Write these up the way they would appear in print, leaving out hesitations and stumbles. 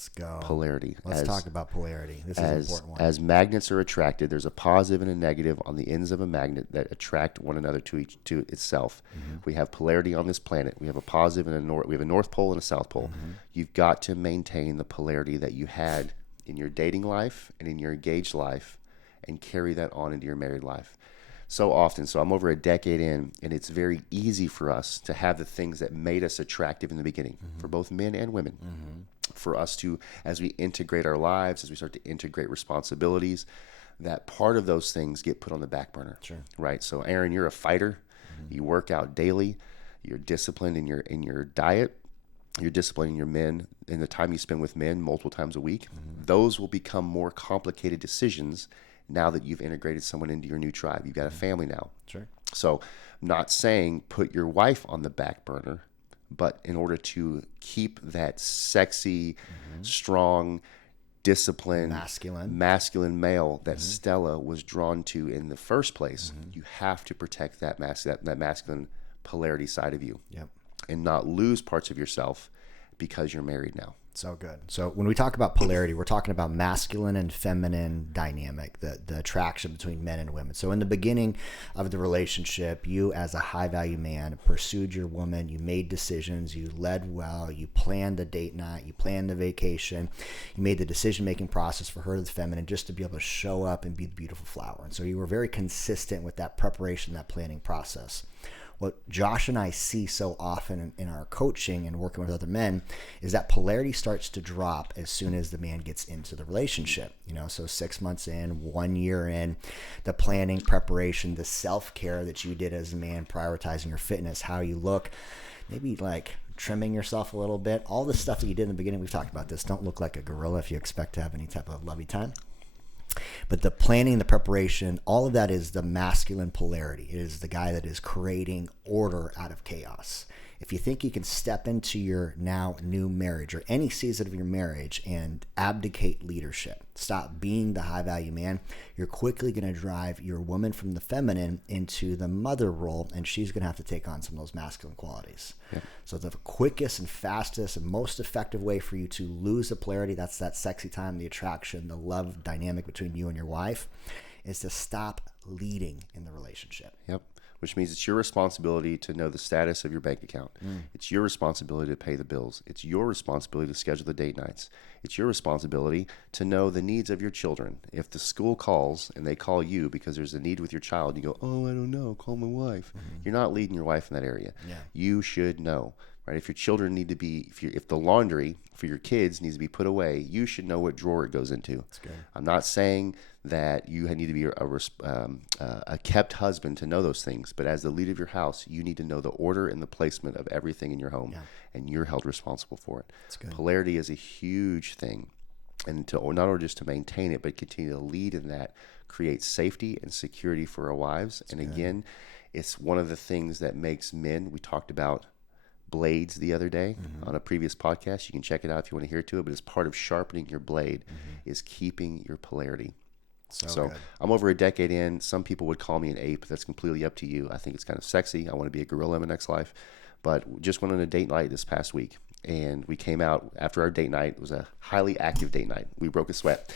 Let's go. Polarity. Let's talk about polarity. This is an important one. As magnets are attracted, there's a positive and a negative on the ends of a magnet that attract one another to itself. We have polarity on this planet. We have a positive and we have a north pole and a south pole. You've got to maintain the polarity that you had in your dating life and in your engaged life, and carry that on into your married life. So often, so I'm over a decade in, and it's very easy for us to have the things that made us attractive in the beginning, for both men and women. For us to, as we integrate our lives, as we start to integrate responsibilities, that part of those things get put on the back burner. Sure. Right? So Aaron, you're a fighter. You work out daily. You're disciplined in your diet. You're disciplining your men in the time you spend with men multiple times a week. Those will become more complicated decisions now that you've integrated someone into your new tribe. You've got a family now. Sure. So I'm not saying put your wife on the back burner, but in order to keep that sexy, strong, disciplined, masculine male that Stella was drawn to in the first place, you have to protect that masculine polarity side of you. Yep. And not lose parts of yourself because you're married now. So good. So when we talk about polarity, we're talking about masculine and feminine dynamic, the attraction between men and women. So in the beginning of the relationship, you as a high value man pursued your woman, you made decisions, you led well, you planned the date night, you planned the vacation, you made the decision-making process for her, the feminine, just to be able to show up and be the beautiful flower. And so you were very consistent with that preparation, that planning process. What Josh and I see so often in our coaching and working with other men is that polarity starts to drop as soon as the man gets into the relationship. So 6 months in, 1 year in, the planning, preparation, the self-care that you did as a man, prioritizing your fitness, how you look, maybe like trimming yourself a little bit, all the stuff that you did in the beginning. We've talked about this. Don't look like a gorilla if you expect to have any type of lovey time. But the planning, the preparation, all of that is the masculine polarity. It is the guy that is creating order out of chaos. If you think you can step into your now new marriage or any season of your marriage and abdicate leadership, stop being the high value man, you're quickly going to drive your woman from the feminine into the mother role, and she's going to have to take on some of those masculine qualities. Yep. So the quickest and fastest and most effective way for you to lose the polarity, that's that sexy time, the attraction, the love dynamic between you and your wife, is to stop leading in the relationship. Yep. Which means it's your responsibility to know the status of your bank account. It's your responsibility to pay the bills. It's your responsibility to schedule the date nights. It's your responsibility to know the needs of your children. If the school calls and they call you because there's a need with your child, you go, oh, I don't know, call my wife. You're not leading your wife in that area. Yeah. You should know. Right? If your children need to be, if the laundry for your kids needs to be put away, you should know what drawer it goes into. That's good. I'm not saying that you need to be a kept husband to know those things, but as the leader of your house, you need to know the order and the placement of everything in your home, and you're held responsible for it. That's good. Polarity is a huge thing, and not only just to maintain it, but continue to lead in that, create safety and security for our wives. That's and good. Again, it's one of the things that makes men. We talked about blades the other day on a previous podcast. You can check it out if you want to hear to it, but as part of sharpening your blade is keeping your polarity. So I'm over a decade in. Some people would call me an ape. That's completely up to you. I think it's kind of sexy. I want to be a gorilla in my next life. But just went on a date night this past week, and we came out after our date night. It was a highly active date night. We broke a sweat.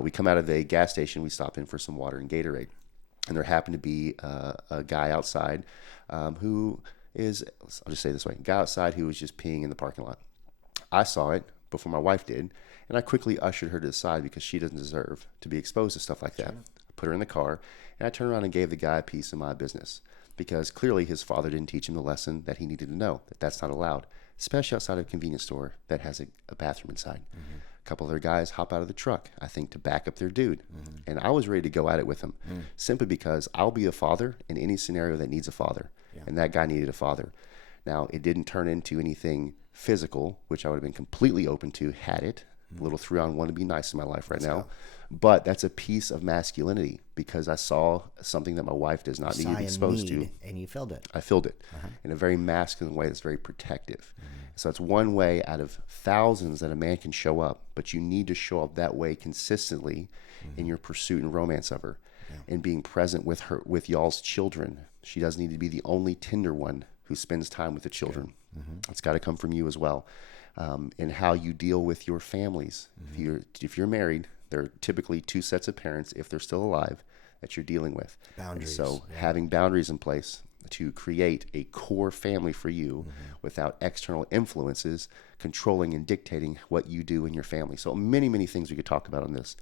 We come out of the gas station. We stopped in for some water and Gatorade, and there happened to be a guy outside who is, I'll just say it this way, a guy outside who was just peeing in the parking lot. I saw it before my wife did, and I quickly ushered her to the side because she doesn't deserve to be exposed to stuff like that. Sure. I put her in the car, and I turned around and gave the guy a piece of my business because clearly his father didn't teach him the lesson that he needed to know, that that's not allowed, especially outside of a convenience store that has a bathroom inside. A couple other guys hop out of the truck, I think, to back up their dude. And I was ready to go at it with him simply because I'll be a father in any scenario that needs a father. And that guy needed a father. Now, it didn't turn into anything physical, which I would have been completely open to had it. A little 3-on-1 to be nice in my life right now. But that's a piece of masculinity because I saw something that my wife does not need to be exposed to. And you filled it. I filled it in a very masculine way that's very protective. So it's one way out of thousands that a man can show up, but you need to show up that way consistently in your pursuit and romance of her and being present with her, with y'all's children. She doesn't need to be the only tender one who spends time with the children. It's got to come from you as well. in how you deal with your families. If you're married, there are typically two sets of parents, if they're still alive, that you're dealing with. Boundaries. And so Yeah. having boundaries in place to create a core family for you without external influences controlling and dictating what you do in your family. So many, many things we could talk about on this.